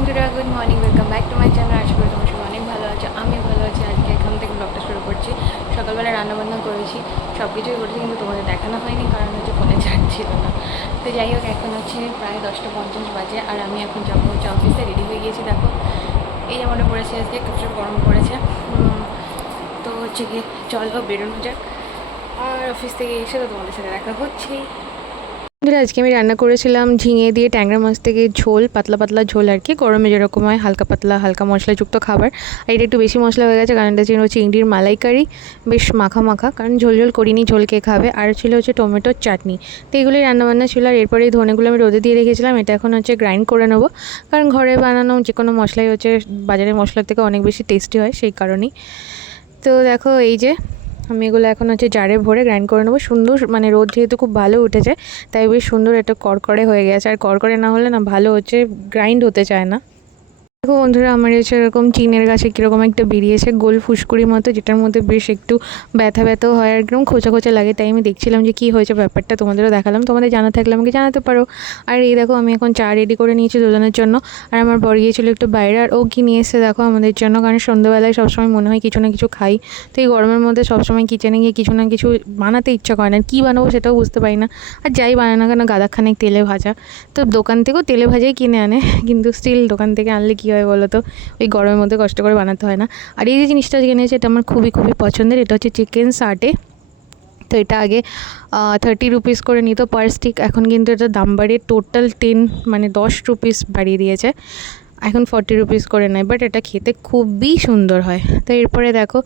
বন্ধুরা, good morning, welcome back to my channel. আশা করি তোমার সবাই অনেক ভালো আছে। আমি ভালো আছি। আজকে এখান থেকে ব্লগটা শুরু করছি। সকালবেলা রান্নাবান্না করেছি, সব কিছুই করেছি, কিন্তু তোমাদের দেখানো হয়নি কারণ হচ্ছে ফোনে চার্জ ছিল না। তো যাই হোক, এখন হচ্ছে প্রায় 10টা 50 বাজে আর আমি এখন যাবো হচ্ছে অফিসে। রেডি হয়ে গিয়েছি, দেখো এই জামাটা পড়েছি আজকে, প্রচুর গরম পড়েছে। তো হচ্ছে গিয়ে চলো বেরোনো যাক, আর অফিস থেকে এসে তো তোমাদের সাথে দেখা হচ্ছেই। আজকে আমি রান্না করেছিলাম ঝিঙে দিয়ে ট্যাংরা মাছ থেকে ঝোল, পাতলা পাতলা ঝোল আর কি, গরমে যেরকম হয় হালকা পাতলা হালকা মশলাযুক্ত খাবার। আর এটা একটু বেশি মশলা হয়ে গেছে কারণ এটা ছিল চিংড়ির মালাইকারি, বেশ মাখা মাখা, কারণ ঝোল ঝোল করিনি, ঝোল কে খাবে। আর ছিল হচ্ছে টমেটোর চাটনি। তো এগুলোই রান্নাবান্না ছিল। আর এরপরে এই ধনেগুলো আমি রোদে দিয়ে রেখেছিলাম, এটা এখন হচ্ছে গ্রাইন্ড করে নেবো, কারণ ঘরে বানানো যে কোনো মশলাই হচ্ছে বাজারের মশলার থেকে অনেক বেশি টেস্টি হয়, সেই কারণেই। তো দেখো এই যে আমি এগুলো এখন হচ্ছে জারে ভরে গ্রাইন্ড করে নেবো। সুন্দর, মানে রোদ যেহেতু খুব ভালো উঠেছে তাই বেশ সুন্দর একটা কড়কড়ে হয়ে গেছে। আর কড়কড়ে না হলে না ভালো হচ্ছে গ্রাইন্ড হতে চায় না। দেখো বন্ধুরা, আমার এসে এরকম চিনের গাছে কীরকম একটা বেরিয়েছে গোল ফুসকুড়ির মতো, যেটার মধ্যে বেশ একটু ব্যথা ব্যথাও হয়, আর একদম খোঁচা খোঁচা লাগে। তাই আমি দেখছিলাম যে কী হয়েছে ব্যাপারটা, তোমাদেরও দেখালাম। তোমাদের জানা থাকলে আমাকে জানাতে পারো। আর এই দেখো আমি এখন চা রেডি করে নিয়েছি দুজনের জন্য। আর আমার বর গিয়েছিল একটু বাইরে, আর ও কি নিয়ে এসেছে দেখো আমাদের জন্য, কারণ সন্ধ্যেবেলায় সবসময় মনে হয় কিছু না কিছু খাই। তো এই গরমের মধ্যে সবসময় কিচেনে গিয়ে কিছু না কিছু বানাতে ইচ্ছা করে না, কী বানাবো সেটাও বুঝতে পারি না। আর যাই বানায় না কেন গাদাখানেক তেলে ভাজা, তো দোকান থেকেও তেলে ভাজাই কিনে আনে, কিন্তু স্টিল দোকান থেকে আনলে কী হয় বলো তো, ওই গরমের মধ্যে কষ্ট করে বানাতে হয় না। আর এই যে জিনিসটা কিনেছে এটা আমার খুবই খুবই পছন্দের, এটা হচ্ছে চিকেন সাটে। তো এটা আগে 30 রুপিস করে নিত পার স্টিক, এখন কিন্তু এটা দাম বাড়িয়ে টোটাল 10 রুপিস বাড়িয়ে দিয়েছে, এখন 40 রুপিস করে নেয়। বাট এটা খেতে খুবই সুন্দর হয়। তো এরপরে দেখো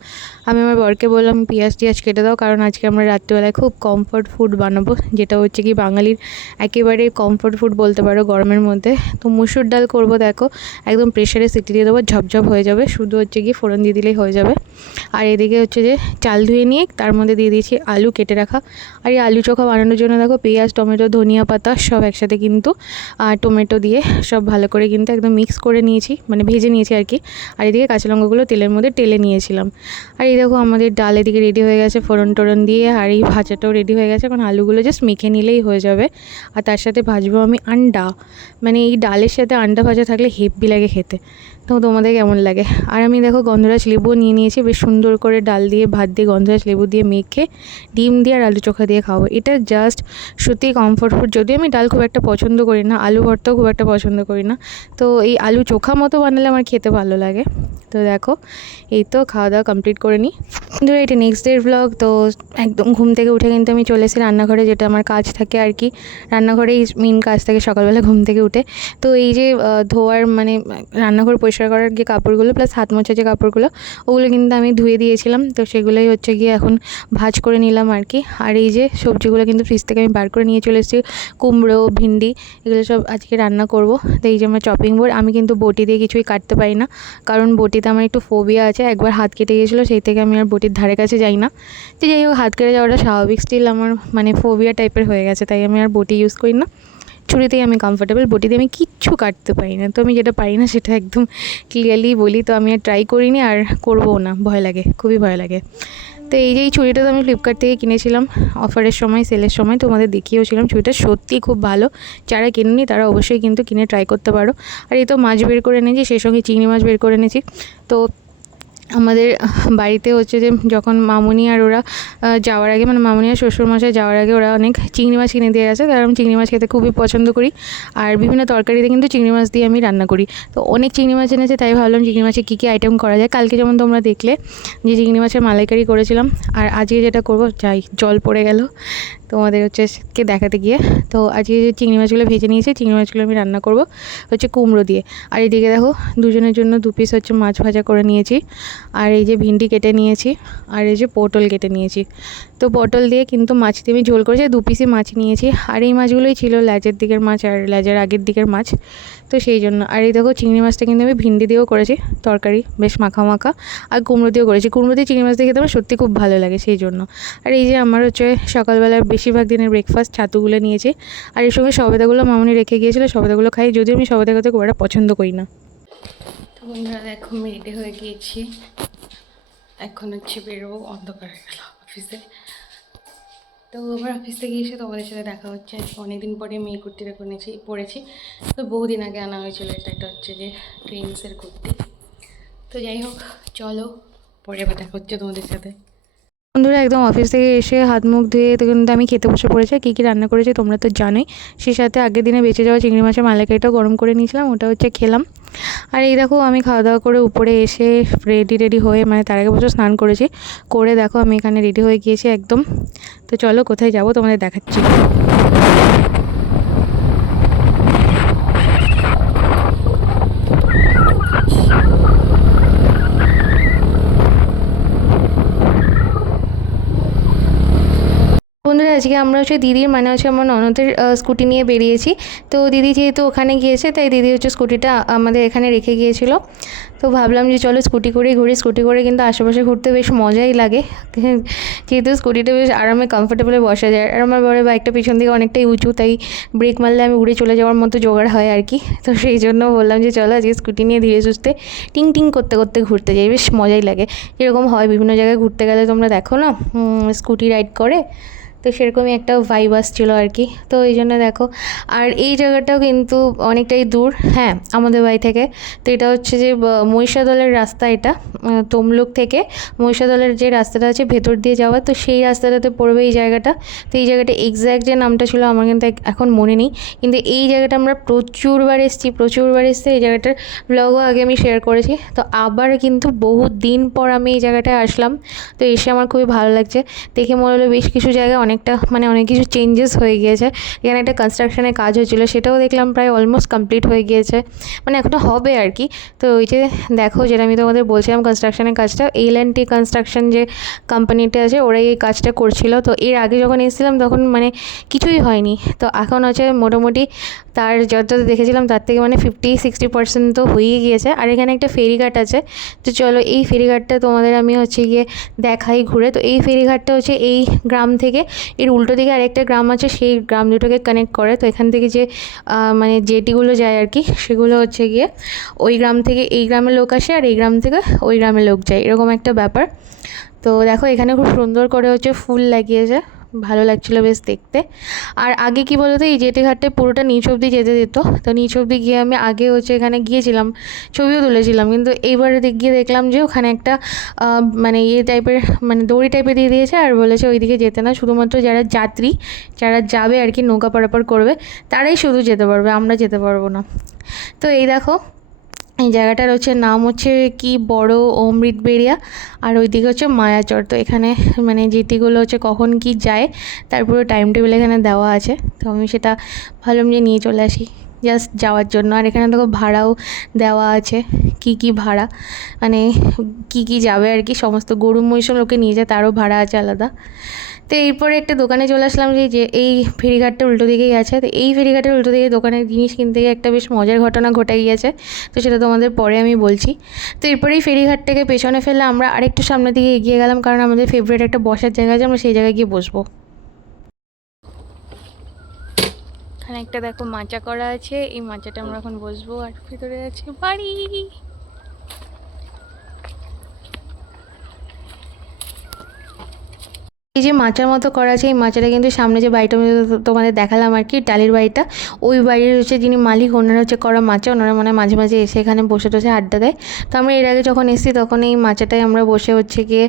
আমি আমার বরকে বললাম পেঁয়াজ টিয়াজ কেটে দাও, কারণ আজকে আমরা রাত্রিবেলায় খুব কমফর্ট ফুড বানাবো, যেটা হচ্ছে কি বাঙালির একেবারে কমফর্ট ফুড বলতে পারো গরমের মধ্যে। তো মুসুর ডাল করব, দেখো একদম প্রেশারে সিটি দিয়ে দেবো, ঝপঝপ হয়ে যাবে, শুধু হচ্ছে কি ফোড়ন দিয়ে দিলেই হয়ে যাবে। আর এদিকে হচ্ছে যে চাল ধুয়ে নিয়ে তার মধ্যে দিয়ে দিয়েছি আলু কেটে রাখা। আর এই আলু চোখা বানানোর জন্য দেখো পেঁয়াজ টমেটো ধনিয়া পাতা সব একসাথে কিন্তু টমেটো দিয়ে সব ভালো করে কিন্তু একদম মিক্স করে নিয়েছি, মানে ভেজে নিয়েছি আর কি। আর এদিকে কাঁচা লঙ্কাগুলো তেলের মধ্যে টেলে নিয়েছিলাম। আর এই দেখো আমাদের ডাল এদিকে রেডি হয়ে গেছে ফোড়ন টোড়ন দিয়ে, আর এই ভাজাটাও রেডি হয়ে গেছে, এখন আলুগুলো জাস্ট মেখে নিলেই হয়ে যাবে। আর তার সাথে ভাজবো আমি আন্ডা, মানে এই ডালের সাথে আন্ডা ভাজা থাকলে হেব্বি লাগে খেতে। তো তোমাদের কেমন লাগে? আর আমি দেখো গন্ধরাজ লেবু নিয়ে নিয়েছি, বেশ সুন্দর করে ডাল দিয়ে ভাত দিয়ে গন্ধরাজ লেবু দিয়ে মেখে ডিম দিয়ে আর আলু চোখা দিয়ে খাবো। এটা জাস্ট সত্যিই কমফোর্ট ফুড। যদিও আমি ডাল খুব একটা পছন্দ করি না, আলু ভর্তাও খুব একটা পছন্দ করি না, তো এই আলু চোখা মতো বানালে আমার খেতে ভালো লাগে। তো দেখো এই তো খাওয়া দাওয়া কমপ্লিট করে নিই। কিন্তু এটা নেক্সট ডের ব্লগ। তো একদম ঘুম থেকে উঠে কিন্তু আমি চলে এসেছি রান্নাঘরে, যেটা আমার কাজ থাকে আর কি। রান্নাঘরেই মেন কাজ থাকে সকালবেলা ঘুম থেকে উঠে। তো এই যে ধোয়ার মানে রান্নাঘর পরিষ্কার করার যে কাপড়গুলো প্লাস হাত মোছা যে কাপড়গুলো, ওগুলো কিন্তু আমি ধুয়ে দিয়েছিলাম। তো সেগুলোই হচ্ছে গিয়ে এখন ভাজ করে নিলাম আর কি। আর এই যে সবজিগুলো কিন্তু ফ্রিজ থেকে আমি বার করে নিয়ে চলে এসেছি, কুমড়ো ভিন্ডি এগুলো সব আজকে রান্না করব। তো এই যে আমার চপিং বোর্ড, আমি কিন্তু বটি দিয়ে কিছুই কাটতে পারি না, কারণ বটিতে আমার একটু ফোবিয়া আছে, একবার হাত কেটে গিয়েছিলো, সেই থেকে আমি আর বটির ধারে কাছে যাই না। তো যাই হোক, হাত কেটে যাওয়াটা স্বাভাবিক, স্টিল আমার মানে ফোবিয়া টাইপের হয়ে গেছে, তাই আমি আর বটি ইউজ করি না। ছুরিতেই আমি কমফোর্টেবল, বটি দিয়ে আমি কিচ্ছু কাটতে পারি না। তো আমি যেটা পারি না সেটা একদম ক্লিয়ারলি বলি। তো আমি আর ট্রাই করিনি আর করবও না, ভয় লাগে, খুবই ভয় লাগে। তো এই যে এই ছুরিটা তো আমি ফ্লিপকার্ট থেকে কিনেছিলাম অফারের সময়, সেলের সময়, তোমাদের দেখিয়েওছিলাম। ছুরিটা সত্যি খুব ভালো, যারা কিনুনি তারা অবশ্যই কিন্তু কিনে ট্রাই করতে পারো। আর এই তো মাছ বের করে এনেছি, সেই সঙ্গে চিংড়ি মাছ বের করে এনেছি। তো আমাদের বাড়িতে হচ্ছে যে যখন মামুনি আর ওরা যাওয়ার আগে, মানে মামুনি আর শ্বশুরমশাই যাওয়ার আগে ওরা অনেক চিংড়ি মাছ কিনে দিয়ে গেছে, কারণ আমি চিংড়ি মাছ খেতে খুবই পছন্দ করি। আর বিভিন্ন তরকারিতে কিন্তু চিংড়ি মাছ দিয়ে আমি রান্না করি। তো অনেক চিংড়ি মাছ এনেছে, তাই ভাবলাম চিংড়ি মাছে কী কী আইটেম করা যায়। কালকে যেমন তোমরা দেখলে যে চিংড়ি মাছের মালাইকারি করেছিলাম, আর আজকে যেটা করব, যাই জল পড়ে গেল তোমাদের হচ্ছে কে দেখাতে গিয়ে। তো আজকে যে চিংড়ি মাছগুলো ভেজে নিয়েছি, চিংড়ি মাছগুলো আমি রান্না করব হচ্ছে কুমড়ো দিয়ে। আর এদিকে দেখো দুজনের জন্য 2 পিস হচ্ছে মাছ ভাজা করে নিয়েছি। আর এই যে ভিন্ডি কেটে নিয়েছি, আর এই যে পটল কেটে নিয়েছি। তো পটল দিয়ে কিন্তু মাছ দিয়ে আমি ঝোল করেছি, 2 পিসই মাছ নিয়েছি। আর এই মাছগুলোই ছিল লেজের দিকের মাছ আর লেজের আগের দিকের মাছ, তো সেই জন্য। আর এই দেখো চিংড়ি মাছটা কিন্তু আমি ভিন্ডি দিয়েও করেছি তরকারি, বেশ মাখা মাখা। আর কুমড়ো দিয়েও করেছি, কুমড়ো দিয়ে চিংড়ি মাছ দিয়ে খেতে আমার সত্যি খুব ভালো লাগে, সেই জন্য। আর এই যে আমার হচ্ছে সকালবেলার বেশিরভাগ দিনের ব্রেকফাস্ট ছাতুগুলো নিয়েছি। আর এর সঙ্গে সবেদাগুলো মামনি রেখে গিয়েছিলো, সবেদাগুলো খাই, যদিও আমি সবেদা খেতে খুব একটা পছন্দ করি না। তো বন্ধুরা দেখো আমি রেডি হয়ে গিয়েছি, এখন হচ্ছে বেরোবো, অন্ধকার হয়ে গেল অফিসে। তো তো আবার অফিস থেকে এসে তোমাদের সাথে দেখা হচ্ছে। আজকে অনেকদিন পরে আমি এই কুর্তিটা পরেছি। তো বহুদিন আগে আনা হয়েছিল। এটা একটা হচ্ছে যে ট্রেন্ডসের কুর্তি। তো যাই হোক, চলো পরে আবার দেখা হচ্ছে তোমাদের সাথে। বন্ধুরা, একদম অফিস থেকে এসে হাত মুখ ধুয়ে তো কিন্তু আমি খেতে বসে পড়েছি। কী কী রান্না করেছি তোমরা তো জানোই। সেই সাথে আগের দিনে বেঁচে যাওয়া চিংড়ি মাছের মালাইকারিটাও গরম করে নিয়েছিলাম, ওটা হচ্ছে খেলাম। আর এই দেখো, আমি খাওয়া দাওয়া করে উপরে এসে রেডি হয়ে, মানে তার আগে বছর স্নান করেছি, করে দেখো আমি এখানে রেডি হয়ে গিয়েছি একদম। তো চলো কোথায় যাবো তোমাদের দেখাচ্ছি। বন্ধুরা, আজকে আমরা হচ্ছে দিদির, মানে হচ্ছে আমার ননদের স্কুটি নিয়ে বেরিয়েছি। তো দিদি যেহেতু ওখানে গিয়েছে, তাই দিদি হচ্ছে স্কুটিটা আমাদের এখানে রেখে গিয়েছিল। তো ভাবলাম যে চলো স্কুটি করেই ঘুরি। স্কুটি করে কিন্তু আশেপাশে ঘুরতে বেশ মজাই লাগে, যেহেতু স্কুটিটা বেশ আরামে কমফোর্টেবলে বসা যায়। আর আমার বড় বাইকটা পিছন দিকে অনেকটাই উঁচু, তাই ব্রেক মারলে আমি উড়ে চলে যাওয়ার মতো জোগাড় হয় আর কি। তো সেই জন্য বললাম যে চলো আজকে স্কুটি নিয়ে ধীরে সুস্থে টিং টিং করতে করতে ঘুরতে যাই, বেশ মজাই লাগে। এরকম হয় বিভিন্ন জায়গায় ঘুরতে গেলে, তোমরা দেখো না স্কুটি রাইড করে, তো সেরকমই একটা ভাইব আসছিলো আর কি। তো এই জন্য দেখো, আর এই জায়গাটাও কিন্তু অনেকটাই দূর, হ্যাঁ, আমাদের বাড়ি থেকে। তো এটা হচ্ছে যে মহিষাদলের রাস্তা, এটা তমলুক থেকে মহিষাদলের যে রাস্তাটা আছে ভেতর দিয়ে যাওয়া, তো সেই রাস্তাটাতে পড়বে এই জায়গাটা। তো এই জায়গাটা এক্স্যাক্ট যে নামটা ছিল আমার কিন্তু এখন মনে নেই, কিন্তু এই জায়গাটা আমরা প্রচুরবার এসেছি। এই জায়গাটার ব্লগও আগে আমি শেয়ার করেছি। তো আবার কিন্তু বহু দিন পর আমি এই জায়গাটায় আসলাম। তো এসে আমার খুবই ভালো লাগছে। দেখে মনে হলো বেশ কিছু জায়গায় অনেকটা, মানে অনেক কিছু চেঞ্জেস হয়ে গিয়েছে। এখানে একটা কনস্ট্রাকশনের কাজ হয়েছিল, সেটাও দেখলাম প্রায় অলমোস্ট কমপ্লিট হয়ে গিয়েছে, মানে এখনও হবে আর কি। তো ওই যে দেখো, যেটা আমি তোমাদের বলছিলাম কনস্ট্রাকশনের কাজটা, L&T কনস্ট্রাকশন যে কোম্পানিটা আছে, ওরাই এই কাজটা করছিল। তো এর আগে যখন এসেছিলাম তখন মানে কিছুই হয়নি। তো এখন হচ্ছে মোটামুটি তার যতটা দেখেছিলাম তার থেকে মানে 50-60% তো হয়েই গিয়েছে। আর এখানে একটা ফেরিঘাট আছে। তো চলো এই ফেরিঘাটটা তোমাদের আমি হচ্ছে গিয়ে দেখাই ঘুরে। তো এই ফেরিঘাটটা হচ্ছে এই গ্রাম থেকে, এর উল্টো দিকে আরেকটা গ্রাম আছে, সেই গ্রাম দুটোকে কানেক্ট করে। তো এখান থেকে যে মানে জেটিগুলো যায় আর কি, সেগুলো হচ্ছে গিয়ে ওই গ্রাম থেকে এই গ্রামের লোক আসে, আর এই গ্রাম থেকে ওই গ্রামের লোক যায়, এরকম একটা ব্যাপার। তো দেখো এখানে খুব সুন্দর করে হচ্ছে ফুল লাগিয়েছে, ভালো লাগছিলো বেশ দেখতে। আর আগে কি বলতো, এই জেটি ঘাটে পুরোটা নিচ অবধি যেতে দিত। তো নিচ অবধি গিয়ে আমি আগে হচ্ছে এখানে গিয়েছিলাম, ছবিও তুলেছিলাম, কিন্তু এইবার গিয়ে দেখলাম যে ওখানে একটা মানে ইয়ে টাইপের, মানে দড়ি টাইপের দিয়ে দিয়েছে, আর বলেছে ওইদিকে যেতে না, শুধুমাত্র যারা যাত্রী, যারা যাবে আর কি, নৌকা পারাপার করবে, তারাই শুধু যেতে পারবে, আমরা যেতে পারবো না। তো এই দেখো, এই জায়গাটার হচ্ছে নাম হচ্ছে কি বড় অমৃতবেড়িয়া, আর ওইদিকে হচ্ছে মায়াচর। তো এখানে মানে জেটিগুলো হচ্ছে কখন কি যায় তার পুরো টাইম টেবিল এখানে দেওয়া আছে। তো আমি সেটা ভাবলাম যে নিয়ে চলে আসি জাস্ট যাওয়ার জন্য। আর এখানে দেখো ভাড়াও দেওয়া আছে, কি ভাড়া, মানে কি যাবে আর কি, সমস্ত গরু মহিষ লোকে নিয়ে যায়, তারও ভাড়া আছে আলাদা। তো এরপরে একটা দোকানে চলে আসলাম, যে এই ফেরিঘাটটা উল্টো দিকেই আছে। তো এই ফেরিঘাটের উল্টো দিকে দোকানের জিনিস কিনতে গিয়ে একটা বেশ মজার ঘটনা ঘটে গিয়েছে, তো সেটা তোমাদের পরে আমি বলছি। তো এরপরেই ফেরিঘাটটাকে পেছনে ফেলে আমরা আরেকটু সামনের দিকে এগিয়ে গেলাম, কারণ আমাদের ফেভারিট একটা বসার জায়গা আছে, আমরা সেই জায়গায় গিয়ে বসবো। এখানে একটা দেখো মাচা করা আছে, এই মাচাটা আমরা এখন বসবো। আর ভিতরে আছে বাড়ি। এই যে মাচার মতো করা আছে, এই মাচাটা কিন্তু সামনে যে বাড়িটা তোমাদের দেখালাম আর কি, টালির বাড়িটা, ওই বাড়ির হচ্ছে যিনি মালিক, ওনারা হচ্ছে করা মাচা। ওনারা মানে মাঝে মাঝে এসে এখানে বসে টসে আড্ডা দেয়। তো আমরা এর আগে যখন এসেছি তখন এই মাচাটায় আমরা বসে হচ্ছে গিয়ে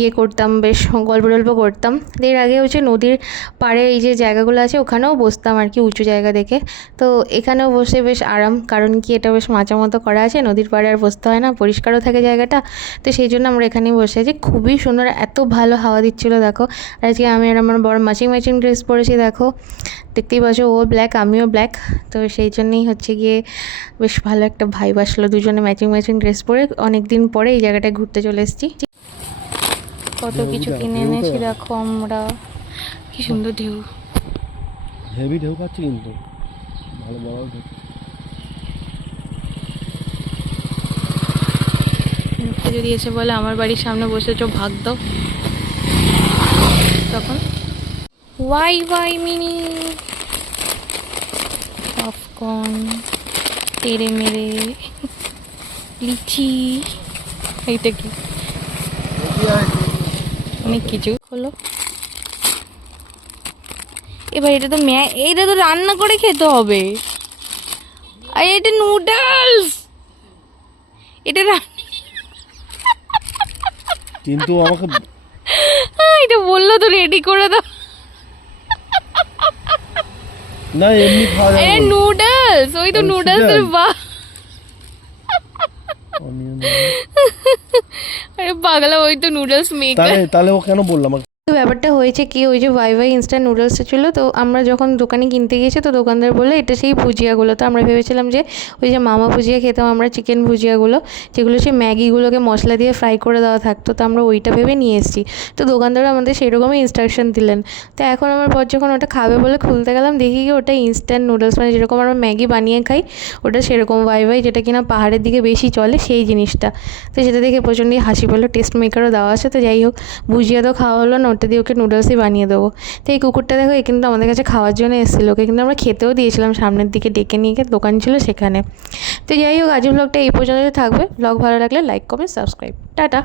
ইয়ে করতাম, বেশ গল্প টল্প করতাম। এর আগে হচ্ছে নদীর পাড়ে এই যে জায়গাগুলো আছে ওখানেও বসতাম আর কি, উঁচু জায়গা দেখে। তো এখানেও বসে বেশ আরাম, কারণ কি এটা বেশ মাচার মতো করা আছে, নদীর পাড়ে আর বসতে হয় না, পরিষ্কারও থাকে জায়গাটা। তো সেই জন্য আমরা এখানেই বসে আছি, খুবই সুন্দর, এত ভালো হাওয়া দিচ্ছিলো দেখো। আর আজকে আমি আর আমার বড় ম্যাচিং ড্রেস পরেছি, দেখো দেখতেই পাচ্ছ, ও ব্ল্যাক আমিও ব্ল্যাক। তো সেই জন্যই হচ্ছে গিয়ে বেশ ভালো একটা ভাইব আসলো, দুজনে ম্যাচিং ড্রেস পরে অনেক দিন পরে এই জায়গাটায় ঘুরতে চলে এসেছি। কত কিছু কিনে এনেছি দেখো আমরা, কি সুন্দর ঢেউ, হেভি ঢেউ পাচ্ছি কিন্তু ভালো বড় ঢেউ। যদি এসে বলে আমার বাড়ির সামনে বসেছো ভাগ দাও, তখন ওয়াই মিনি পপকর্ন, তেড়ে মেরে, লিচি, এইটা কি অনেক কিছু হলো। এবার এটা তো এইটা তো রান্না করে খেতে হবে। আর এটা নুডলস, এটা কিন্তু আমাকে এটা বললো তো রেডি করে দাও। না এমনি খাওয়া যাবে না। নুডলস, ওই তো ও, নুডলসের সেটাই। বা Onion। আরে পাগলা, ওই তো নুডলস মেকার। তাহলে তাহলে ও কেন বললাম আমাকে? তো ব্যাপারটা হয়েছে কি, ওই যে ভাই ভাই ইনস্ট্যান্ট নুডলসটা ছিল, তো আমরা যখন দোকানে কিনতে গিয়েছি তো দোকানদার বললো এটা সেই ভুজিয়াগুলো। তো আমরা ভেবেছিলাম যে ওই যে মামা ভুজিয়া খেতাম আমরা, চিকেন ভুজিয়াগুলো, যেগুলো সেই ম্যাগিগুলোকে মশলা দিয়ে ফ্রাই করে দেওয়া থাকতো, তো আমরা ওইটা ভেবে নিয়ে এসেছি। তো দোকানদার আমাদের সেরকমই ইনস্ট্রাকশন দিলেন। তো এখন আমার পর যখন ওটা খাবে বলে খুলতে গেলাম, দেখি কি ওটা ইনস্ট্যান্ট নুডলস, মানে যেরকম আমরা ম্যাগি বানিয়ে খাই ওটা সেরকম ভাই ভাই, যেটা কিনা পাহাড়ের দিকে বেশি চলে সেই জিনিসটা। তো সেটা দেখে প্রচণ্ডই হাসি পেলো। টেস্ট মেকারও দেওয়া আছে। তো যাই হোক, ভুজিয়া তো খাওয়া হলো না, ওটা দিয়ে ওকে নুডলসই বানিয়ে দেবো। তো এই কুকুরটা দেখো, এ কিন্তু আমাদের কাছে খাওয়ার জন্য এসেছিলো, ওকে কিন্তু আমরা খেতেও দিয়েছিলাম, সামনের দিকে ডেকে নিয়ে গিয়ে দোকান ছিল সেখানে। তো যাই হোক, আজকের ব্লগটা এই পর্যন্ত থাকবে। ব্লগ ভালো লাগলে লাইক কমেন্ট সাবস্ক্রাইব, টাটা।